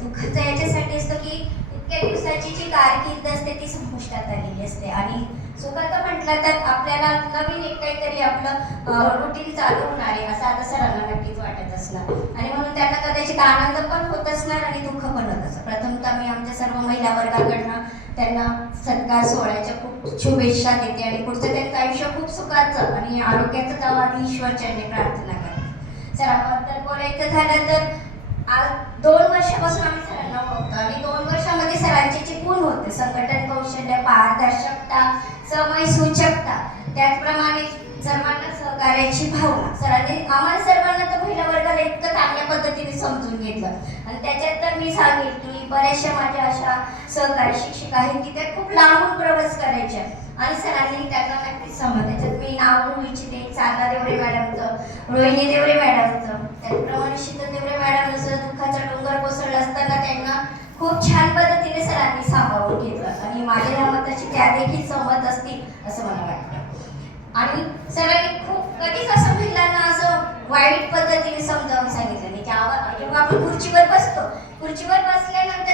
दुःखाचं याच्यासाठी असतं की इतक्या दिवसाची जी कारकीर्द असते ती संपुष्टात आलेली असते आणि सुखाचं म्हटलं तर आपल्याला नवीन एक काहीतरी आपलं रुटीन चालू होणार आहे असं आता सरांना नक्कीच वाटत असणार आणि म्हणून त्यांना कदाचित आनंद पण होत असणार आणि दुःख पण होत असणार. प्रथमतः मी आमच्या सर्व महिला वर्गाकडनं त्यांना सत्कार सोहळ्याच्या खूप शुभेच्छा देते आणि पुढचं त्यांचं आयुष्य खूप सुखाचं आणि आरोग्याचं जावं आधी ईश्वरचरणी प्रार्थना करते. सरांबद्दल बोलायचं झालं तर आज 2 वर्षापासून आम्ही सरांना बघतो आणि 2 वर्षामध्ये सरांचे जे गुण होते संघटन कौशल्य, पारदर्शकता, समय सूचकता, त्याचप्रमाणे सर्वांना सहकार्याची भावना. सरांनी आम्हाला सर्वांना तर महिला वर्गाला इतकं चांगल्या पद्धतीने समजून घेतलं आणि त्याच्यात तर मी सांगेन की बऱ्याचशा माझ्या अशा सहकारी शिक्षिका आहेत की त्या खूप लांबून प्रवास करायच्या आणि सरांनी त्यांना नक्कीच समज. त्याच्यात मी नाव घेऊ इच्छिते सारदा देवरे मॅडमचं, रोहिणी देवरे मॅडमचं, त्याचप्रमाणे शीतल देवरे मॅडम असं दुःखाचा डोंगर कोसळला असताना त्यांना खूप छान पद्धतीने सरांनी सांभाळून घेतलं आणि माझ्या या मताची त्या देखील सहमत असतील असं मला वाटतं. आणि सरांनी खूप कधीच असं महिलांना असं वाईट पद्धतीने समजावून सांगितलं नाही की जेव्हा आपण खुर्चीवर बसतो, खुर्चीवर बसल्यानंतर